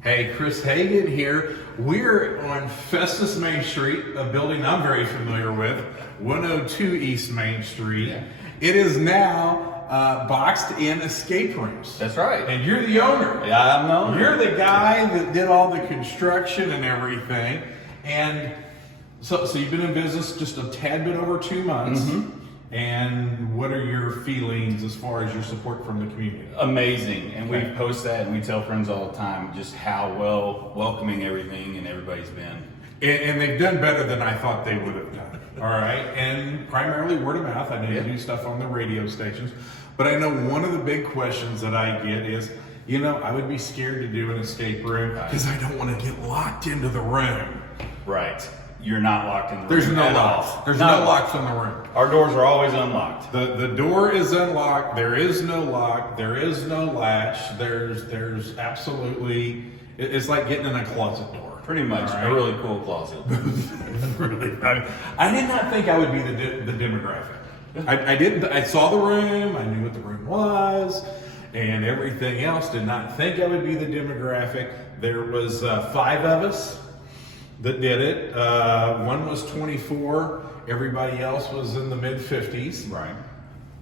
Hey, Chris Hagan here. We're on FESTUS Main Street, a building I'm very familiar with, 102 East Main Street. Yeah. It is now boxed in escape rooms. That's right. And you're the owner. Yeah, I'm the owner. You're the guy that did all the construction and everything. And so you've been in business just a tad bit over 2 months. Mm-hmm. And what are your feelings as far as your support from the community? Amazing. And we post that and we tell friends all the time just how welcoming everything and everybody's been. And they've done better than I thought they would have done. All right. And primarily word of mouth. I know you do stuff on the radio stations. But I know one of the big questions that I get is, I would be scared to do an escape room because I don't want to get locked into the room. Right. You're not locked in the There's room no at locks. all. There's no locks in the room. Our doors are always unlocked. The door is unlocked. There is no lock. There is no latch. There's absolutely. It's like getting in a closet door. Pretty much. All right? A really cool closet. Really, I did not think I would be the demographic. I didn't. I saw the room. I knew what the room was, and everything else. Did not think I would be the demographic. There was 5 of us that did it. One was 24. Everybody else was in the mid-50s. Right.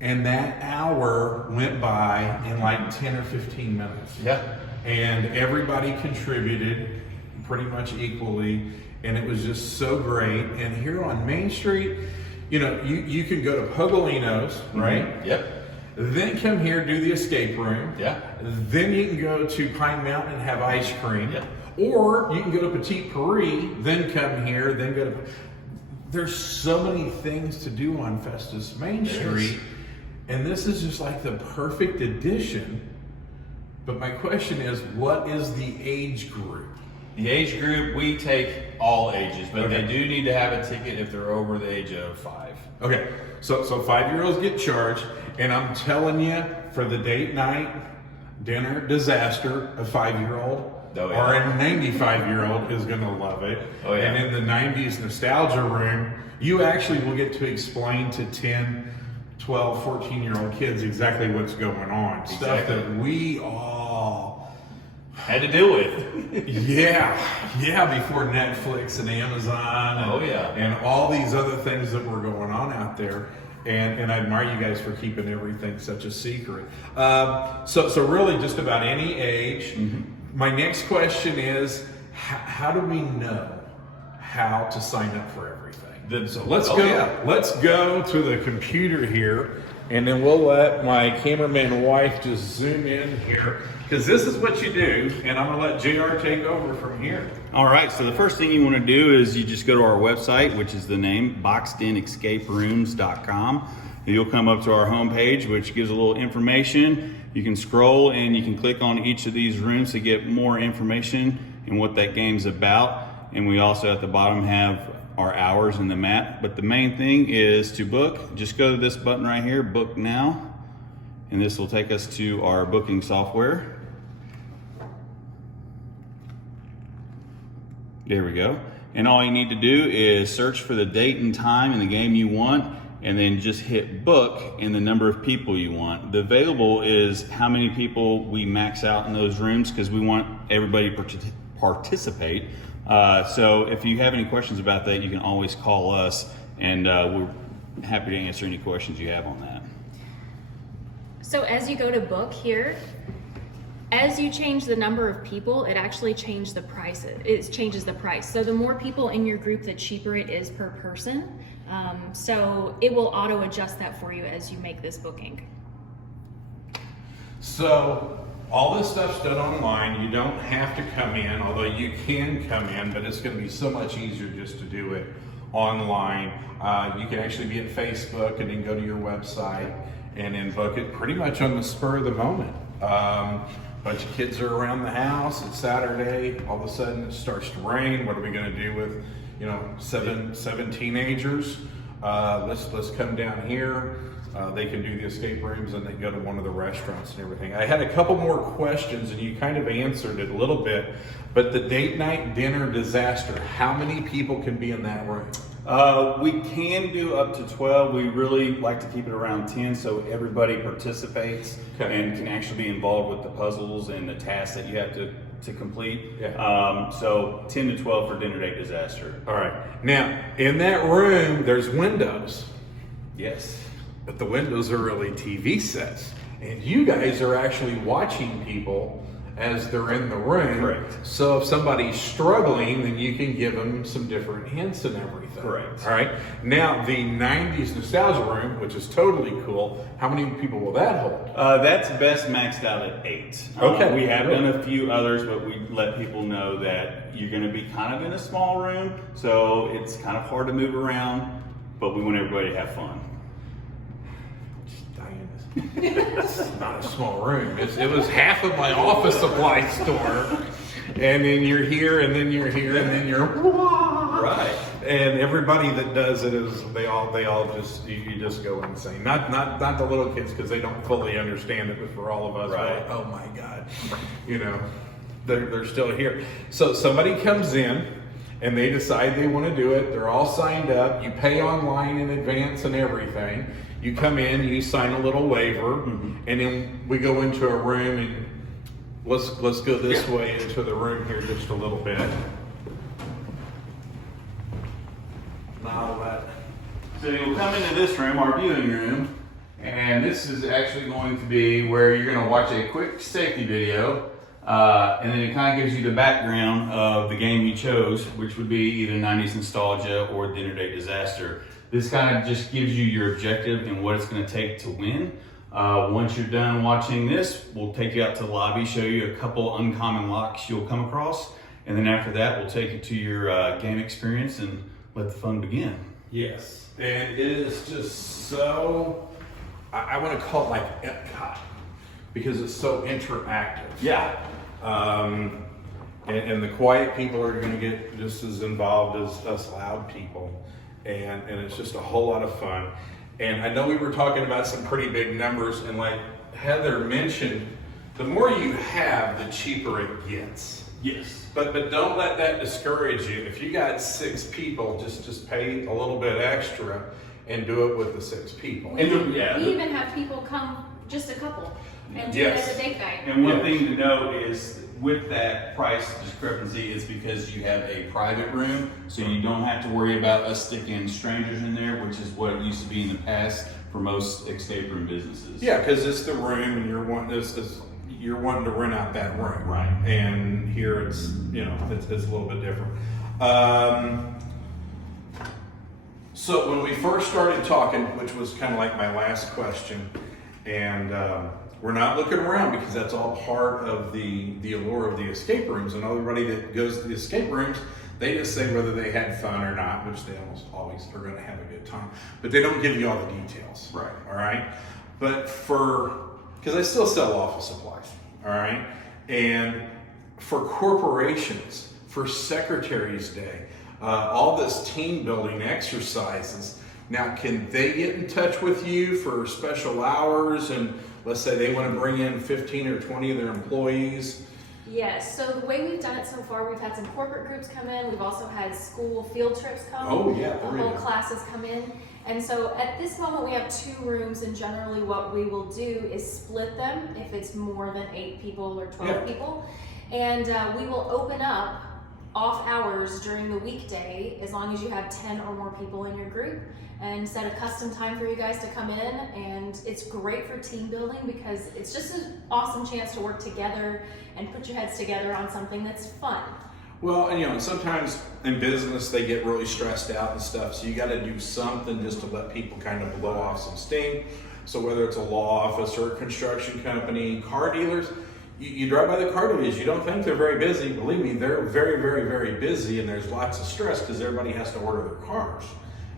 And that hour went by in like 10 or 15 minutes. Yeah. And everybody contributed pretty much equally. And it was just so great. And here on Main Street, you can go to Pogolinos, right? Mm-hmm. Yep. Then come here, do the escape room. Yeah. Then you can go to Pine Mountain and have ice cream. Yep. Or you can go to Petit Paris, then come here, then go to... There's so many things to do on FESTUS Main Street, and this is just like the perfect addition. But my question is, what is the age group? The age group, we take all ages, but Okay. they do need to have a ticket if they're over the age of 5. Okay, so 5-year-olds get charged, and I'm telling you, for the date night dinner disaster, a 5-year-old Oh, yeah. or a 95-year-old is going to love it. Oh, yeah. And in the 90s nostalgia room, you actually will get to explain to 10, 12, 14-year-old kids exactly what's going on. Stuff Exactly. that we all Had to deal with. yeah, before Netflix and Amazon and, Oh, yeah. and all these other things that were going on out there. And I admire you guys for keeping everything such a secret. So really just about any age. Mm-hmm. My next question is, how do we know how to sign up for everything? So let's go. Yeah. Let's go to the computer here, and then we'll let my cameraman wife just zoom in here, because this is what you do, and I'm going to let JR take over from here. All right, so the first thing you want to do is you just go to our website, which is the name, boxedenescaperooms.com. And you'll come up to our homepage, which gives a little information. You can scroll and you can click on each of these rooms to get more information and what that game's about. And we also at the bottom have our hours and the map. But the main thing is to book. Just go to this button right here, book now. And this will take us to our booking software. There we go. And all you need to do is search for the date and time and the game you want, and then just hit book and the number of people you want. The available is how many people we max out in those rooms, because we want everybody to participate. So if you have any questions about that, you can always call us, and we're happy to answer any questions you have on that. So as you go to book here, as you change the number of people, it actually changes the price. It changes the price. So the more people in your group, the cheaper it is per person. So it will auto adjust that for you as you make this booking. So all this stuff's done online. You don't have to come in, although you can come in, but it's going to be so much easier just to do it online. You can actually be at Facebook and then go to your website and then book it pretty much on the spur of the moment. Bunch of kids are around the house. It's Saturday. All of a sudden it starts to rain. What are we going to do with, seven teenagers? Let's come down here. They can do the escape rooms and then go to one of the restaurants and everything. I had a couple more questions and you kind of answered it a little bit, but the date night dinner disaster, how many people can be in that room? We can do up to 12. We really like to keep it around 10 so everybody participates Okay. and can actually be involved with the puzzles and the tasks that you have to to complete. Yeah. So 10 to 12 for dinner date disaster. All right. Now, in that room, there's windows, Yes. but the windows are really TV sets. And you guys are actually watching people as they're in the room. Correct. So if somebody's struggling, then you can give them some different hints and everything. Correct. All right. Now, the 90s nostalgia room, which is totally cool, how many people will that hold? That's best maxed out at 8. Okay. We have done a few others, but we let people know that you're going to be kind of in a small room, so it's kind of hard to move around, but we want everybody to have fun. It's not a small room. It was half of my office supply store. And then you're here, and then you're here, and then you're Right. And everybody that does it is they all just you just go insane. Not the little kids because they don't fully understand it, but for all of us, we're like, oh my God, they're still here. So somebody comes in and they decide they want to do it. They're all signed up. You pay online in advance and everything. You come in, you sign a little waiver, and then we go into a room and let's go this way into the room here just a little bit. Now that. So you'll come into this room, our viewing room, and this is actually going to be where you're going to watch a quick safety video, and then it kind of gives you the background of the game you chose, which would be either 90s nostalgia or dinner date disaster. This kind of just gives you your objective and what it's going to take to win. Once you're done watching this, we'll take you out to the lobby, show you a couple uncommon locks you'll come across, and then after that, we'll take you to your game experience and let the fun begin. Yes, and it is just so, I want to call it like Epcot because it's so interactive. Yeah. And the quiet people are going to get just as involved as us loud people. And it's just a whole lot of fun. And I know we were talking about some pretty big numbers, and like Heather mentioned, the more you have, the cheaper it gets. Yes. But don't let that discourage you. If you got 6 people, just pay a little bit extra and do it with the 6 people. We even have people come, just a couple, and do it as a date night. And one thing to note is with that price discrepancy is because you have a private room, so you don't have to worry about us sticking strangers in there, which is what it used to be in the past for most escape room businesses. Yeah, because it's the room, and you're wanting to rent out that room, Right. And here it's it's a little bit different. So when we first started talking, which was kind of like my last question, and we're not looking around because that's all part of the allure of the escape rooms. And everybody that goes to the escape rooms, they just say whether they had fun or not, which they almost always are going to have a good time. But they don't give you all the details. Right. All right. But because I still sell office supplies. All right. And for corporations, for Secretary's Day, all this team building exercises. Now, can they get in touch with you for special hours? And let's say they want to bring in 15 or 20 of their employees. Yes, so the way we've done it so far, we've had some corporate groups come in. We've also had school field trips come. Oh, yeah, The whole classes come in. And so at this moment, we have 2 rooms, and generally what we will do is split them if it's more than 8 people or 12 people. And we will open up off hours during the weekday as long as you have 10 or more people in your group, and set a custom time for you guys to come in. And it's great for team building because it's just an awesome chance to work together and put your heads together on something that's fun. Well, and sometimes in business they get really stressed out and stuff, so you got to do something just to let people kind of blow off some steam. So whether it's a law office or a construction company, car dealers, you drive by the car dealers, you don't think they're very busy. Believe me, they're very, very, very busy, and there's lots of stress because everybody has to order their cars.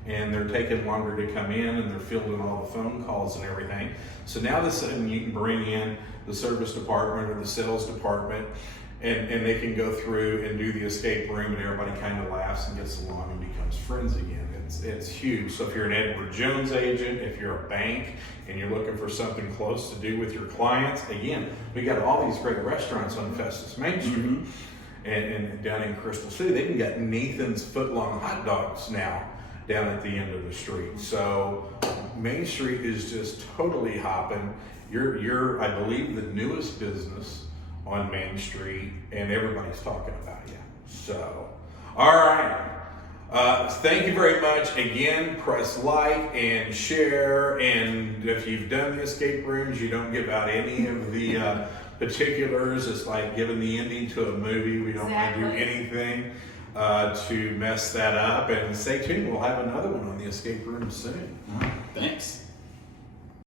And they're taking longer to come in, and they're fielding all the phone calls and everything. So now this sudden you can bring in the service department or the sales department, and they can go through and do the escape room, and everybody kind of laughs and gets along and becomes friends again. It's huge. So if you're an Edward Jones agent, if you're a bank, and you're looking for something close to do with your clients, again, we got all these great restaurants on Festus Main Street. And down in Crystal City, they even got Nathan's footlong hot dogs now down at the end of the street. So Main Street is just totally hopping. You're I believe, the newest business on Main Street, and everybody's talking about you. So, all right. Thank you very much. Again, press like and share. And if you've done the escape rooms, you don't give out any of the particulars. It's like giving the ending to a movie. We don't want to do anything to mess that up. And stay tuned. We'll have another one on the escape room soon. Thanks.